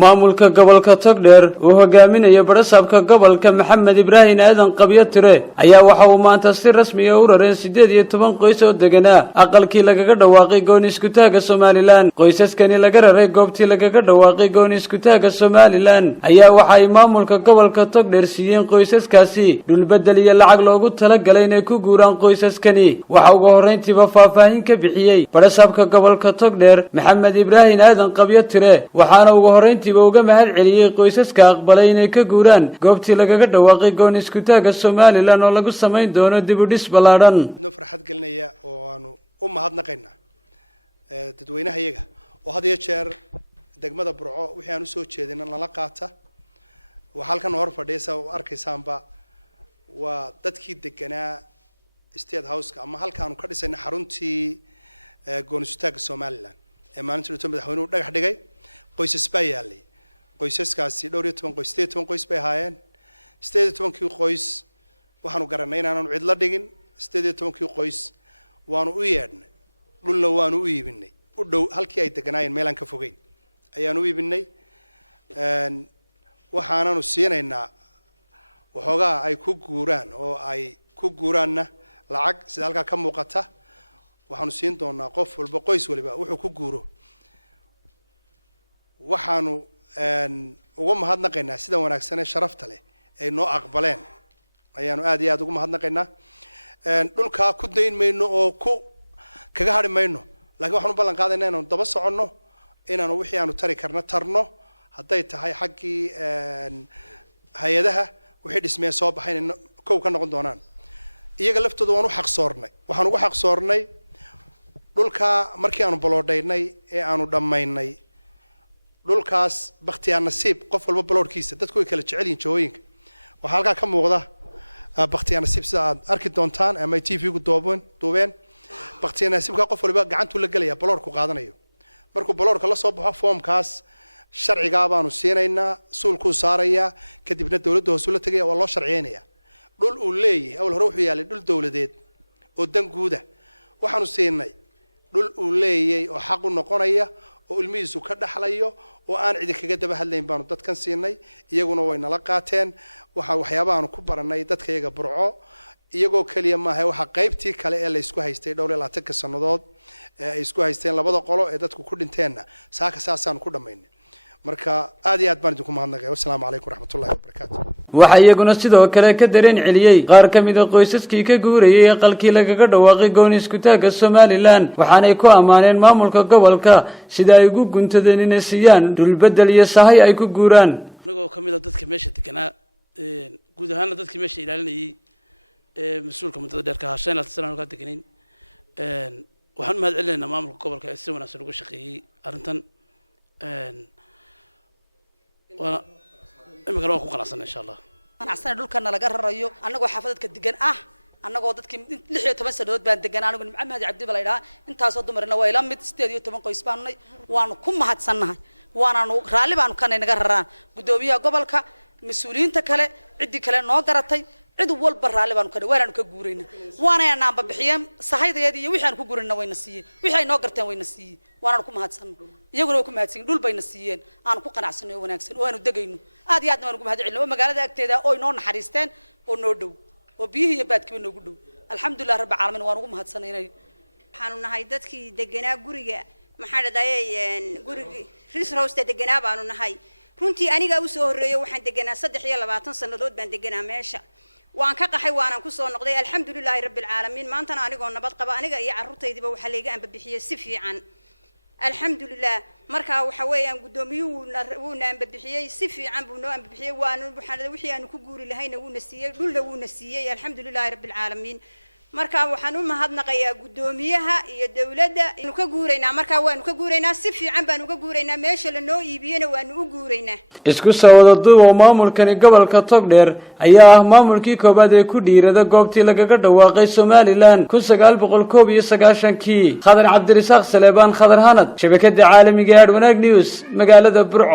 maamulka gobolka Togdheer uu hogaaminayo barasaabka gobolka Maxamed Ibrahim Aadan Qabyo Tire ayaa waxa uu maanta si rasmi ah u rareen 18 qoys oo deganaa aqalkii lagaga dhawaaqay gooni isku taaga Somaliland. Qoysaskani laga raray goobtii lagaga dhawaaqay gooni isku taaga Somaliland ayaa waxa ay maamulka gobolka Togdheer siiyeen qoysaskaasi dhul bedel iyo lacag loogu talagalay inay ku guuraan qoysaskani. Waxa ugu horeyntiiba faahfaahin ka bixiyay barasaabka gobolka Togdheer Maxamed Ibrahim Aadan Qabyo Tire waxaana ugu horeyntiiba uga mahad celiyay qoysaska aqbalay inay ka guuraan goobtii lagaga dhawaaqay gooni isku taaga Somaliland oo lagu sameyn doono dib u dhis balaaran. farxad gelinaya oo aanu u mahadnaqaynaa dadweynaha iyaga oo had iyo jeer degmada Burco wixii aanu soo jeedinay nala qaata waxa halkan hor fadhiyay oo arkaysaanba waa dadkii deganaa State House ama halkaan ka dhisayna xaruntii gooni isku taaga Somaliland ee maalintii madaxweynuhu dhagax dhigay qoysas baa yaalay qoysaskaasi 12 qoys 18 qoys bay haayeen 18 qoys waxaanu garanay inaanu cid la dhigin 18 qoys waanu u yeedhnay dhulna waanu u iibinay u dhow halkii ay deganaayeen meelan ka fogeyn ayaanu u iibinay waxaanu siinaynaa waxoogaa ay ku guuraan oo ay ku guuraanna lacag sida halka ka muuqata waxaanu siin doonaa qof walba qoys waliba wuxuu ku guuro waxaanu ugu mahadnaqaynaa sida wanaagsan ee sharafta leh ay noo aqbaleen ayaanu aad iyo aad ugu mahadnaqaynaa dhulka ku dayn mayno oo kaga hari mayno laakiin waxaanu ballan qaadaynaa inaanu daba soconno inaanu wixii aanu tari karno tarno haday tahay xaqii hay'adaha wixii dhismee soo baxayn kow ka noqon doonaan iyaga laftooda waanu xaq soornay waxaanu ugu xaq soornay dhulka markii aanu baloodhaynay ee aanu dhamaynay dhulkaas bakhtiyaar nasiib qof walba baloodkiisa dadku way kala jecel yihiin jooyinka waxa halka ka muuqda bakhtiyaar nasiib sida aad arki doontaan ama TV-gu duubeen bakhtiyaar nasiibka qof walba gacantu la galaya baloodku qaadanayo markuu baloodka la soo baxo foomkaas sharciga baanu siinaynaa suulku saaraya kadibna dawladda hoos u la tagay oo loo sharciyeynaya dhul uu leeyahay awal hore wuxuu yaalay dhul dawladeed oo dan guuda waxaanu siinay dhul uu leeyahay oo xaq u noqonaya oo ilmihiisu ka dhaxlayo oo aan cid kaga daba hadlayn baanu dadkan siinay iyaguna way nala qaateen waxyaabaha ku baranay dadka iyaga Burco iyagoo kaliya ma aha waxa qaybtii kale ee la isku haystay dhowr iyo 20 sanadood ee isku haysteen labada qolo ee dadku ku dhinteenna saasaan ku dhamaynay marka aad iyo aad baan idinku mahadnaqay wassalaamu calaykum waraxmatullaahi wabarakaatuh waxa iyaguna sidoo kale ka dareen celiyay qaar ka mid ah qoysaskii ka guurayay aqalkii lagaga dhawaaqay gooni isku taaga Somaliland waxaanay ku amaaneen maamulka gobolka sida ay ugu guntadeen inay siiyaan dhul bedel iyo sahay ay ku guuraan anagoo ka mid ah dadka meesha deganaa guud ahaan dadkii meesha ilaalinayay mas'uulka muddada dheer ka hasheen la sanad ka deganayn waxaan mahad celinaynaa maamulka gobolka ee si wanaagsan uga shaqeeyay arintan imika waan ku qanacsanaa insha Allah qanacsanaa dhulkana laga rarayo anagoo xaafadadka degan anagoo dadkii 16 sanadood baan degan anigu Maxamed Cabdi Balayda intaas oo dumarna waa ila mid 18 qoys baanay waanu ku mahadsannahay waanaanu raali baanu kana naga raraan gudoomiyaha gobolka mas'uuliyiinta kale cidii kale noo garatay cid walba raali baanu kana waanaanu ka guurayna waana aan bixiyeen sahaydeed iyo wixii aan ku guurayna wayna siiyeen wixii ay noo garteen wayna siiyeen waanaanu ku mahadsannahay iyaguna way ku mahadsan dhul bayna siiyeen aan ku qanacsanayo wanaagsan oo aanu degayno aad iyo aad waan ugu mahad celino magaalada agteeda oo inoo naxariisteen oo noo dhow oo biyihii iyo baadkiiba noogu dhow alxamdulillah rabbil caalamiin waan ugu mahadsanay waxaanu nahay dadkii deganaa guriga maxaa dhadayay gurigi Chris House deganaa baanu nahay runtii aniga u soo horeeyo waxaan deganaa 23 sanadood baan deganaa meesha waan ka qaxay waanan ku soo noqday alxamdulillah rabbil caalamiin maanta anigoo nabad qaba aniga iyo carruurtaydiba waxa leega aan bixiyay si fiican alxamdulillah marka waxa weeyaan gudoomiyuhu uu aan bixiyay si fiican buu noo aan bixiyay waxaan wixii aan ku guuri lahayna uu na siiyay dhulna uu na siiyay alxamdulillah rabbil caalamiin marka waxaan u mahadnaqayaa gudoomiyaha iyo dawladda inuu ka guureynaa marka waanu ka guureynaa si fiican baan uga guureynaa meesha la noo iibiyana waanu u guureynaa isku soo wada duubo maamulkani gobolka Togdheer ayaa ah maamulkii koobaad ee ku dhiirada goobtii lagaga dhawaaqay Somaliland 1991 Khadar Cabdirasaaq Saleebaan Khadar Hanad shabakada caalamiga ee Wanaag News magaalada Burco.